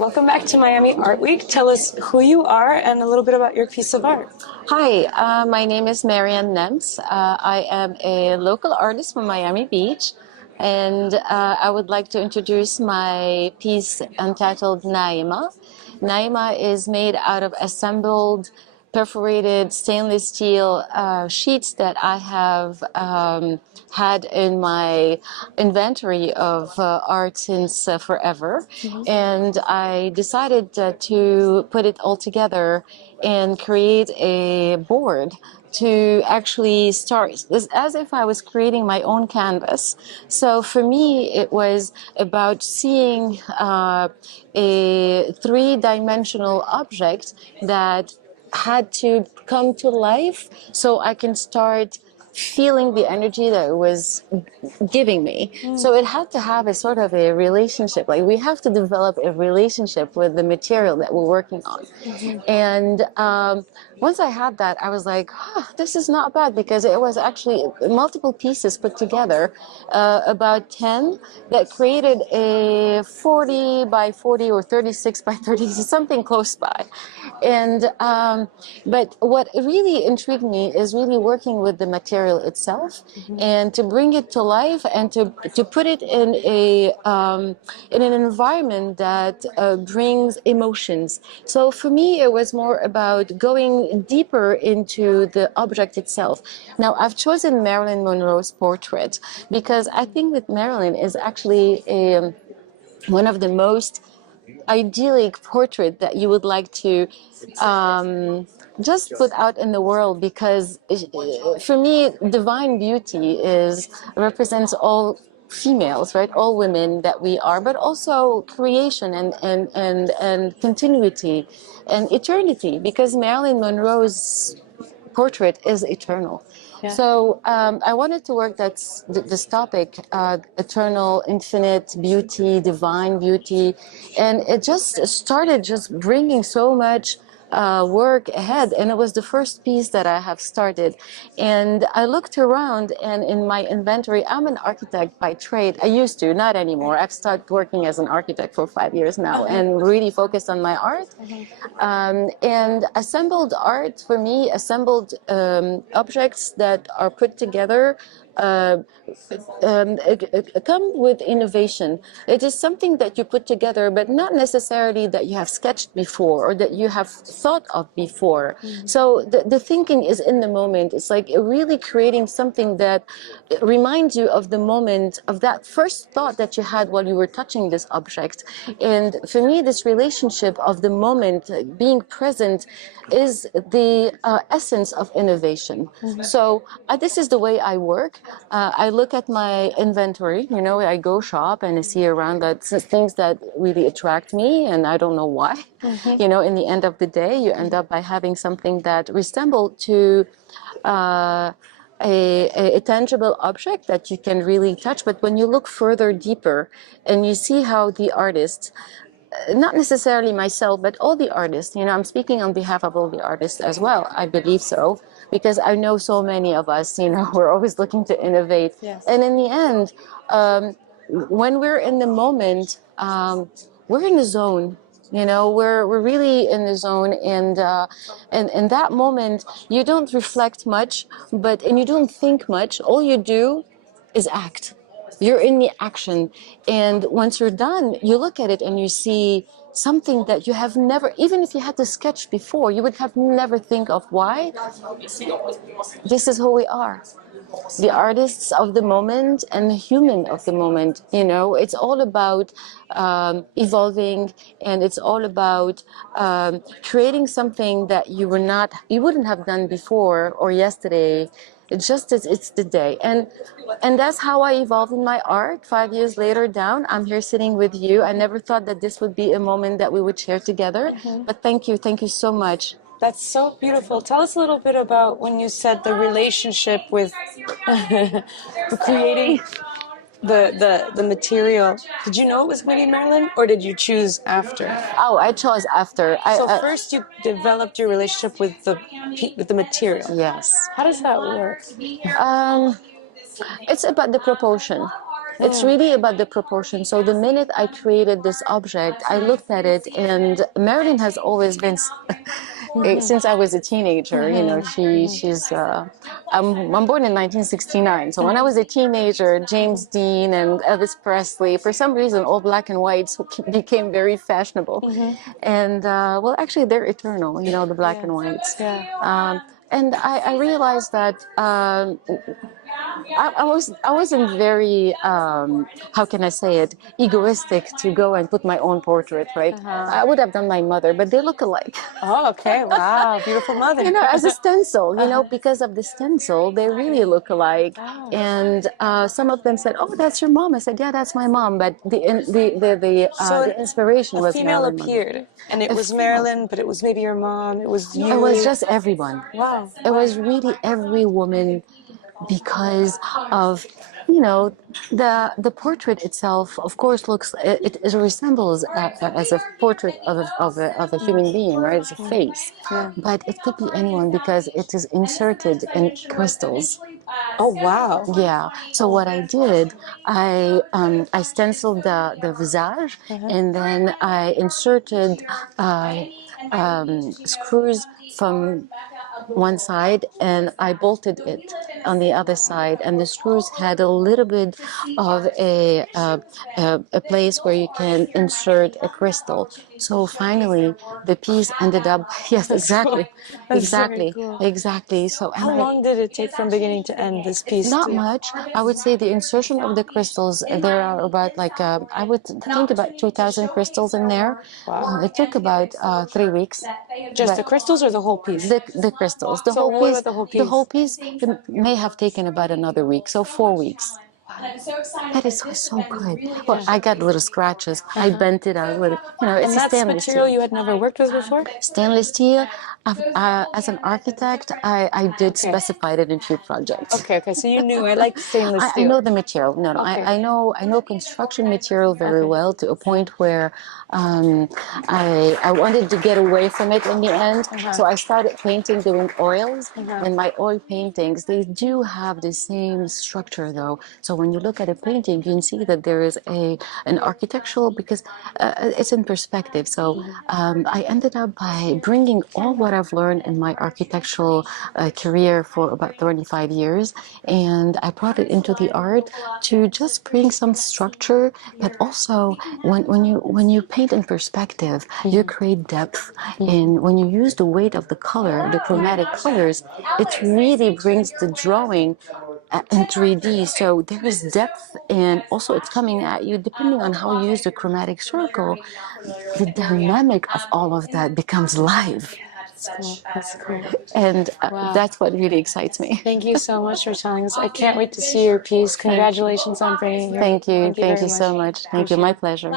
Welcome back to Miami Art Week. Tell us who you are and a little bit about your piece of art. Hi, my name is Marianne Nems. I am a local artist from Miami Beach, and I would like to introduce my piece entitled Naima. Naima is made out of assembled perforated stainless steel sheets that I have had in my inventory of art since forever. And I decided to put it all together and create a board to actually start as if I was creating my own canvas. So for me, it was about seeing a three-dimensional object that had to come to life so I can start feeling the energy that it was giving me. So it had to have a sort of a relationship. Like we have to develop a relationship with the material that we're working on. And once I had that, I was like, this is not bad, because it was actually multiple pieces put together, about 10, that created a 40 by 40 or 36 by 30, something close by. And but what really intrigued me is really working with the material itself and to bring it to life and to put it in an environment that brings emotions. So for me, it was more about going deeper into the object itself. Now, I've chosen Marilyn Monroe's portrait because I think that Marilyn is actually one of the most idyllic portrait that you would like to just put out in the world, because for me, divine beauty represents all females, right? All women that we are, but also creation and continuity and eternity, because Marilyn Monroe's portrait is eternal. Yeah. So I wanted to work this topic, eternal, infinite beauty, divine beauty, and it just started just bringing so much work ahead, and it was the first piece that I have started. And I looked around, and in my inventory, I'm an architect by trade. I used to, not anymore. I've started working as an architect for 5 years now and really focused on my art. And assembled art, for me, assembled objects that are put together come with innovation. It is something that you put together, but not necessarily that you have sketched before or that you have thought of before. So the thinking is in the moment. It's like really creating something that reminds you of the moment, of that first thought that you had while you were touching this object. And for me, this relationship of the moment, being present, is the essence of innovation. So this is the way I work. I look at my inventory, I go shop and I see around that things that really attract me, and I don't know why. In the end of the day, you end up by having something that resembles to a tangible object that you can really touch. But when you look further deeper and you see how the artist, not necessarily myself, but all the artists, I'm speaking on behalf of all the artists as well, I believe so, because I know so many of us, we're always looking to innovate. Yes. And in the end, when we're in the moment, we're in the zone. We're really in the zone, and in that moment, you don't reflect much, and you don't think much. All you do is act. You're in the action, and once you're done, you look at it and you see something that you have never, even if you had to sketch before, you would have never think of. Why? This is who we are. The artists of the moment and the human of the moment. It's all about evolving, and it's all about creating something that you wouldn't have done before or yesterday. It's the day, and that's how I evolved in my art. 5 years later down, I'm here sitting with you. I never thought that this would be a moment that we would share together, but thank you so much. That's so beautiful. Tell us a little bit about when you said the relationship with creating the material. Did you know it was Winnie Marilyn, or did you choose after? Oh, I chose after. So first you developed your relationship with the material. Yes. How does that work? It's about the proportion. It's really about the proportion. So the minute I created this object, I looked at it, and Marilyn has always been, since I was a teenager, you know, she's, I'm born in 1969. So when I was a teenager, James Dean and Elvis Presley, for some reason, all black and whites became very fashionable. And, well, actually, they're eternal, you know, the black and whites. And I realized that I wasn't very how can I say it, egoistic to go and put my own portrait, right? I would have done my mother, but they look alike. Oh, okay. Wow. Beautiful mother. You know, as a stencil, you know, because of the stencil, they really look alike. And some of them said, "Oh, that's your mom." I said, "Yeah, that's my mom." But the inspiration was female Marilyn Monroe. appeared, and it was Marilyn, but it was maybe your mom. It was you. It was just everyone. Wow. It was really every woman, because of, you know, the portrait itself, of course, looks, it resembles as a portrait of a human being, right? It's a face. But it could be anyone because it is inserted in crystals. Oh, wow. Yeah. So what I did, I stenciled the visage, and then I inserted screws from one side, and I bolted it on the other side, and the screws had a little bit of a place where you can insert a crystal. So finally, the piece ended up. Yes, exactly, exactly, exactly. So how long did it take from beginning to end this piece? Not much. I would say the insertion of the crystals. There are about like I would think about 2,000 crystals in there. Wow. It took about 3 weeks. Just the crystals or the whole piece? The crystals. The so whole what piece. about the whole piece? The whole piece may have taken about another week, so 4 weeks. That is so good. Well, I got little scratches. I bent it out with, you know, it's and a that's stainless material steel. you had never worked with before? Stainless steel. As an architect, I did specify it in a few projects. Okay. So you knew. I like stainless steel. I know the material. No, I know construction material very well, to a point where I wanted to get away from it in the end. So I started painting, doing oils, and my oil paintings, they do have the same structure though. So when you look at a painting, you can see that there is an architectural, because it's in perspective. So I ended up by bringing all what I've learned in my architectural career for about 35 years, and I brought it into the art to just bring some structure, but also when you paint in perspective, you create depth, and when you use the weight of the color, the chromatic colors, it really brings the drawing in 3D. So there is depth, and also it's coming at you depending on how you use the chromatic circle. The dynamic of all of that becomes live. That's cool. And that's what really excites me. Thank you so much for telling us. I can't wait to see your piece. Congratulations on bringing it here. Thank you so much. Thank you. My pleasure.